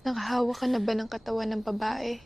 Nakahawa ka na ba ng katawan ng babae?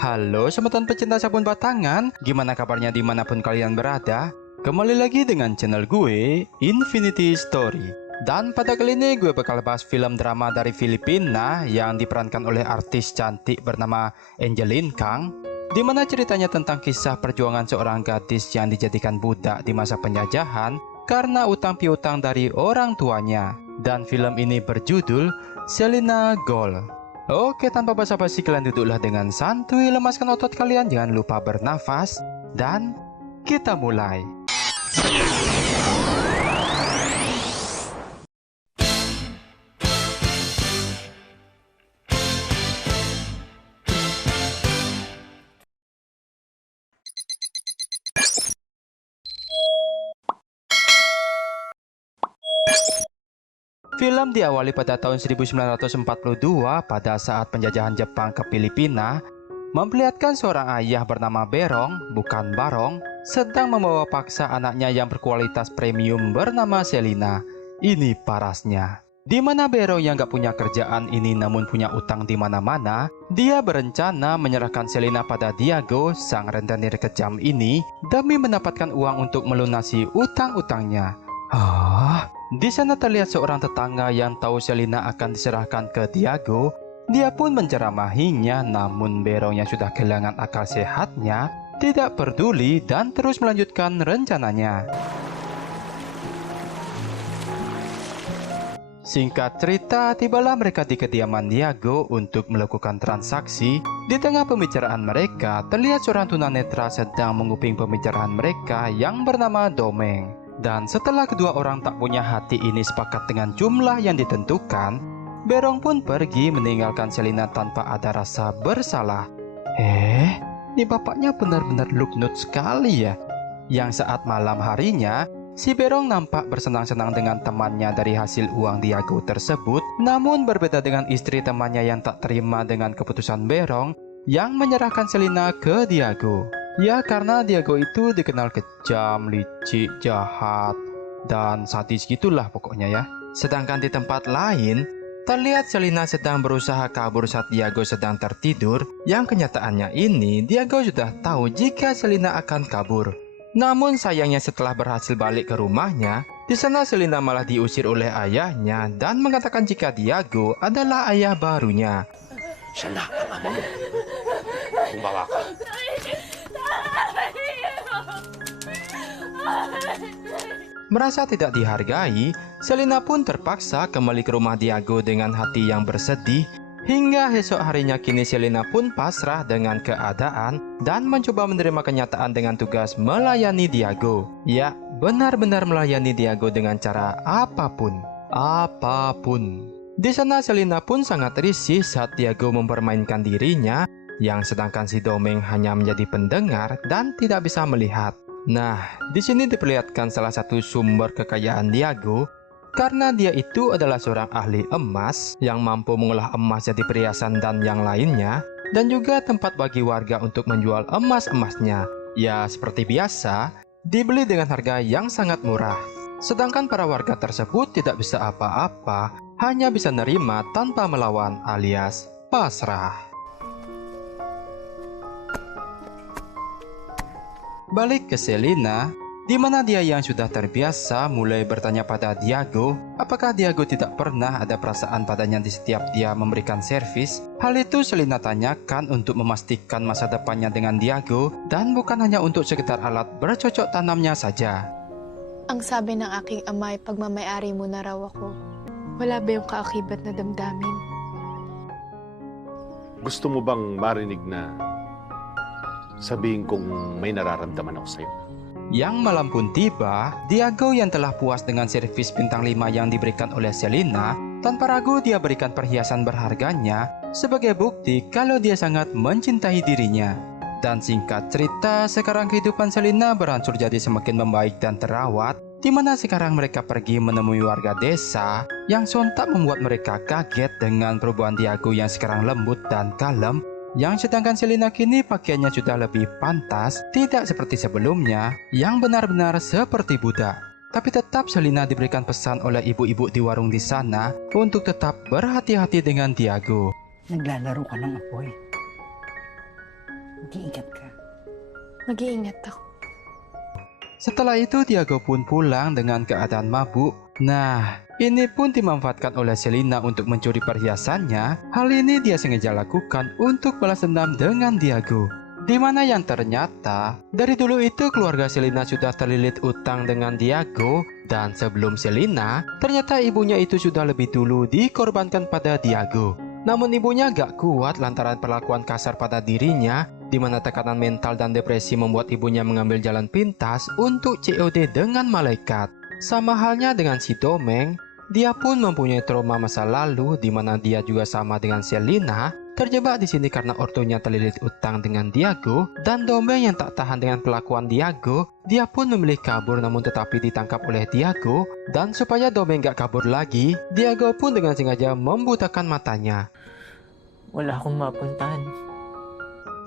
Halo sobat pecinta sabun batangan, gimana kabarnya dimanapun kalian berada? Kembali lagi dengan channel gue, Infinity Story. Dan pada kali ini gue bakal bahas film drama dari Filipina yang diperankan oleh artis cantik bernama Angeline Kang, di mana ceritanya tentang kisah perjuangan seorang gadis yang dijadikan budak di masa penjajahan karena utang piutang dari orang tuanya. Dan film ini berjudul Selena Gold. Oke, tanpa basa-basi kalian duduklah dengan santuy, lemaskan otot kalian, jangan lupa bernafas, dan kita mulai. Film diawali pada tahun 1942 pada saat penjajahan Jepang ke Filipina, memperlihatkan seorang ayah bernama Berong, bukan Barong, sedang membawa paksa anaknya yang berkualitas premium bernama Selina. Ini parasnya. Di mana Berong yang gak punya kerjaan ini namun punya utang di mana-mana, dia berencana menyerahkan Selina pada Diago, sang rentenir kejam ini, demi mendapatkan uang untuk melunasi utang-utangnya. Di sana terlihat seorang tetangga yang tahu Selina akan diserahkan ke Diago. Dia pun menceramahinya, namun Berong yang sudah kehilangan akal sehatnya tidak peduli dan terus melanjutkan rencananya. Singkat cerita, tibalah mereka di kediaman Diago untuk melakukan transaksi. Di tengah pembicaraan mereka, terlihat seorang tunanetra sedang menguping pembicaraan mereka yang bernama Domeng. Dan setelah kedua orang tak punya hati ini sepakat dengan jumlah yang ditentukan, Berong pun pergi meninggalkan Selina tanpa ada rasa bersalah. Ini bapaknya benar-benar luknut sekali ya. Yang saat malam harinya, si Berong nampak bersenang-senang dengan temannya dari hasil uang Diago tersebut. Namun berbeda dengan istri temannya yang tak terima dengan keputusan Berong yang menyerahkan Selina ke Diago. Ya, karena Diago itu dikenal kejam, licik, jahat, dan sadis gitulah pokoknya ya. Sedangkan di tempat lain, terlihat Selina sedang berusaha kabur saat Diago sedang tertidur. Yang kenyataannya ini, Diago sudah tahu jika Selina akan kabur. Namun sayangnya setelah berhasil balik ke rumahnya, di sana Selina malah diusir oleh ayahnya dan mengatakan jika Diago adalah ayah barunya. Siya na ang ama mo. Bumaba ka. Merasa tidak dihargai, Selina pun terpaksa kembali ke rumah Diago dengan hati yang bersedih. Hingga esok harinya kini Selina pun pasrah dengan keadaan dan mencoba menerima kenyataan dengan tugas melayani Diago. Ya, benar-benar melayani Diago dengan cara apapun. Apapun. Di sana Selina pun sangat risih saat Diago mempermainkan dirinya, yang sedangkan si Domeng hanya menjadi pendengar dan tidak bisa melihat. Nah, di sini diperlihatkan salah satu sumber kekayaan Diago, karena dia itu adalah seorang ahli emas yang mampu mengolah emas jadi perhiasan dan yang lainnya, dan juga tempat bagi warga untuk menjual emas-emasnya. Ya, seperti biasa, dibeli dengan harga yang sangat murah. Sedangkan para warga tersebut tidak bisa apa-apa, hanya bisa nerima tanpa melawan alias pasrah. Balik ke Selina, di mana dia yang sudah terbiasa mulai bertanya pada Diago, apakah Diago tidak pernah ada perasaan padanya di setiap dia memberikan servis. Hal itu Selina tanyakan untuk memastikan masa depannya dengan Diago dan bukan hanya untuk sekedar alat bercocok tanamnya saja. Ang sabi ng aking ama ay pagmamayari mo na raw ako. Wala ba yung kaakibat na damdamin? Gusto mo bang marinig na sabihin kong may nararamdaman ako sa'yo? Yang malam pun tiba, Diago yang telah puas dengan servis bintang 5 yang diberikan oleh Selina, tanpa ragu dia berikan perhiasan berharganya sebagai bukti kalau dia sangat mencintai dirinya. Dan singkat cerita, sekarang kehidupan Selina beransur jadi semakin membaik dan terawat, di mana sekarang mereka pergi menemui warga desa yang sontak membuat mereka kaget dengan perubahan Diago yang sekarang lembut dan kalem. Yang sedangkan Selina kini pakaiannya sudah lebih pantas, tidak seperti sebelumnya yang benar-benar seperti budak. Tapi tetap Selina diberikan pesan oleh ibu-ibu di warung di sana untuk tetap berhati-hati dengan Diago. Naglalaro ka ng apoy. Mag-iingat ka. Mag-iingat ako. Setelah itu Diago pun pulang dengan keadaan mabuk. Nah, ini pun dimanfaatkan oleh Selina untuk mencuri perhiasannya. Hal ini dia sengaja lakukan untuk balas dendam dengan Diago. Di mana yang ternyata dari dulu itu keluarga Selina sudah terlilit utang dengan Diago, dan sebelum Selina, ternyata ibunya itu sudah lebih dulu dikorbankan pada Diago. Namun ibunya gak kuat lantaran perlakuan kasar pada dirinya, di mana tekanan mental dan depresi membuat ibunya mengambil jalan pintas untuk COD dengan malaikat. Sama halnya dengan si Domeng, dia pun mempunyai trauma masa lalu, di mana dia juga sama dengan Selina, terjebak di sini karena ortunya terlilit utang dengan Diago, dan Domeng yang tak tahan dengan kelakuan Diago, dia pun memilih kabur namun tetapi ditangkap oleh Diago, dan supaya Domeng gak kabur lagi, Diago pun dengan sengaja membutakan matanya. Wala akong mapuntahan.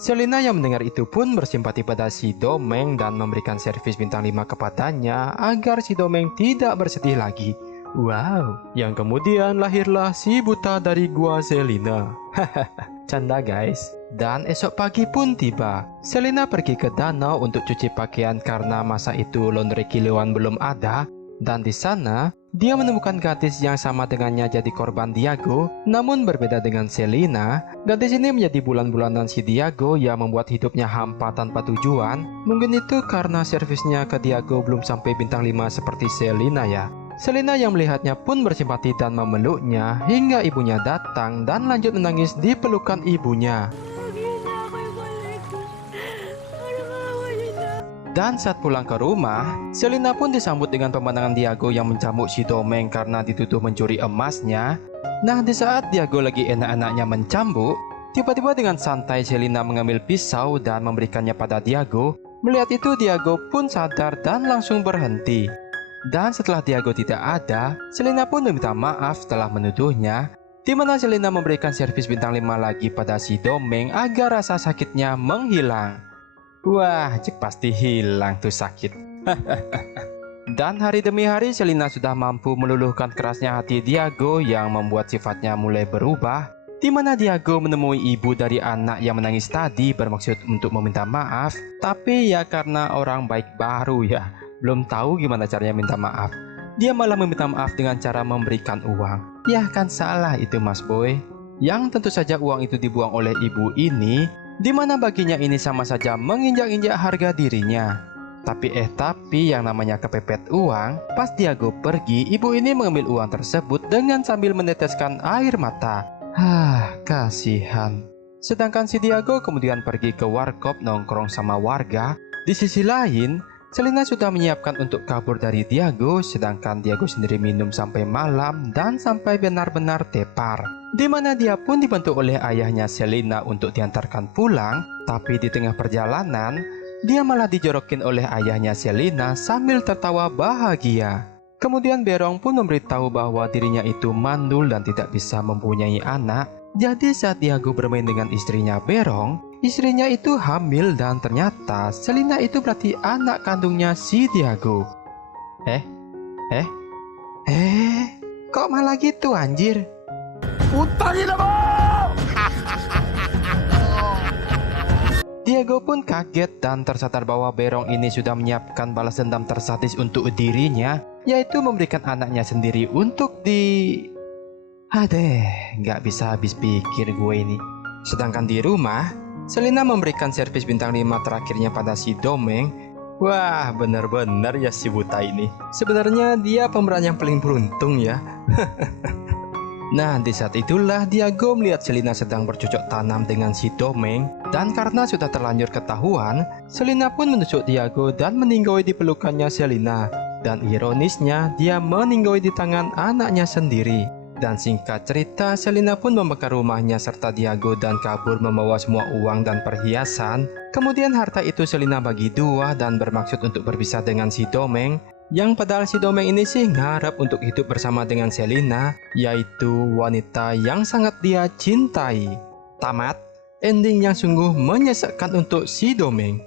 Selina yang mendengar itu pun bersimpati pada si Domeng dan memberikan servis bintang 5 kepadanya agar si Domeng tidak bersedih lagi. Wow, yang kemudian lahirlah si buta dari gua Selina. Hahaha, canda guys. Dan esok pagi pun tiba. Selina pergi ke danau untuk cuci pakaian karena masa itu laundry kiloan belum ada. Dan di sana, dia menemukan gadis yang sama dengannya jadi korban Diago. Namun berbeda dengan Selina, gadis ini menjadi bulan-bulanan si Diago yang membuat hidupnya hampa tanpa tujuan. Mungkin itu karena servisnya ke Diago belum sampai bintang 5 seperti Selina ya. Selina yang melihatnya pun bersimpati dan memeluknya hingga ibunya datang dan lanjut menangis di pelukan ibunya. Dan saat pulang ke rumah, Selina pun disambut dengan pemandangan Diago yang mencambuk si Domeng karena dituduh mencuri emasnya. Nah, di saat Diago lagi enak-enaknya mencambuk, tiba-tiba dengan santai Selina mengambil pisau dan memberikannya pada Diago. Melihat itu Diago pun sadar dan langsung berhenti. Dan setelah Diago tidak ada, Selina pun meminta maaf setelah menuduhnya, di mana Selina memberikan servis bintang 5 lagi pada si Domeng agar rasa sakitnya menghilang. Wah, cek pasti hilang tuh sakit. Dan hari demi hari Selina sudah mampu meluluhkan kerasnya hati Diago yang membuat sifatnya mulai berubah, di mana Diago menemui ibu dari anak yang menangis tadi bermaksud untuk meminta maaf, tapi ya karena orang baik baru ya, belum tahu gimana caranya minta maaf. Dia malah meminta maaf dengan cara memberikan uang. Ya kan salah itu Mas Boy. Yang tentu saja uang itu dibuang oleh ibu ini, di mana baginya ini sama saja menginjak-injak harga dirinya. Tapi yang namanya kepepet uang, pas Diago pergi, ibu ini mengambil uang tersebut dengan sambil meneteskan air mata. Kasihan. Sedangkan si Diago kemudian pergi ke warkop nongkrong sama warga. Di sisi lain, Selina sudah menyiapkan untuk kabur dari Diago, sedangkan Diago sendiri minum sampai malam dan sampai benar-benar tepar. Di mana dia pun dibantu oleh ayahnya Selina untuk diantarkan pulang, tapi di tengah perjalanan, dia malah dijorokin oleh ayahnya Selina sambil tertawa bahagia. Kemudian Berong pun memberitahu bahwa dirinya itu mandul dan tidak bisa mempunyai anak. Jadi saat Diago bermain dengan istrinya Berong, istrinya itu hamil dan ternyata Selina itu berarti anak kandungnya si Diago. Kok malah gitu anjir? Utangin mo! Diago pun kaget dan tersadar bahwa Berong ini sudah menyiapkan balas dendam tersadis untuk dirinya, yaitu memberikan anaknya sendiri untuk nggak bisa habis pikir gue ini. Sedangkan di rumah, Selina memberikan servis bintang 5 terakhirnya pada si Domeng. Wah, benar-benar ya si buta ini. Sebenarnya dia pemeran yang paling beruntung ya. Nah, di saat itulah Diago melihat Selina sedang bercocok tanam dengan si Domeng. Dan karena sudah terlanjur ketahuan, Selina pun menusuk Diago dan meninggoy di pelukannya Selina. Dan ironisnya, dia meninggoy di tangan anaknya sendiri. Dan singkat cerita, Selina pun membakar rumahnya serta Diago dan kabur membawa semua uang dan perhiasan. Kemudian harta itu Selina bagi dua dan bermaksud untuk berpisah dengan si Domeng. Yang padahal si Domeng ini sih ngarep untuk hidup bersama dengan Selina, yaitu wanita yang sangat dia cintai. Tamat, ending yang sungguh menyesekkan untuk si Domeng.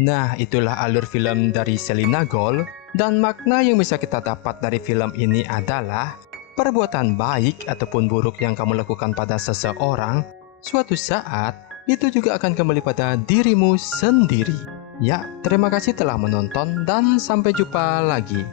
Nah, itulah alur film dari Selina Ghoul. Dan makna yang bisa kita dapat dari film ini adalah perbuatan baik ataupun buruk yang kamu lakukan pada seseorang, suatu saat itu juga akan kembali pada dirimu sendiri. Ya, terima kasih telah menonton dan sampai jumpa lagi.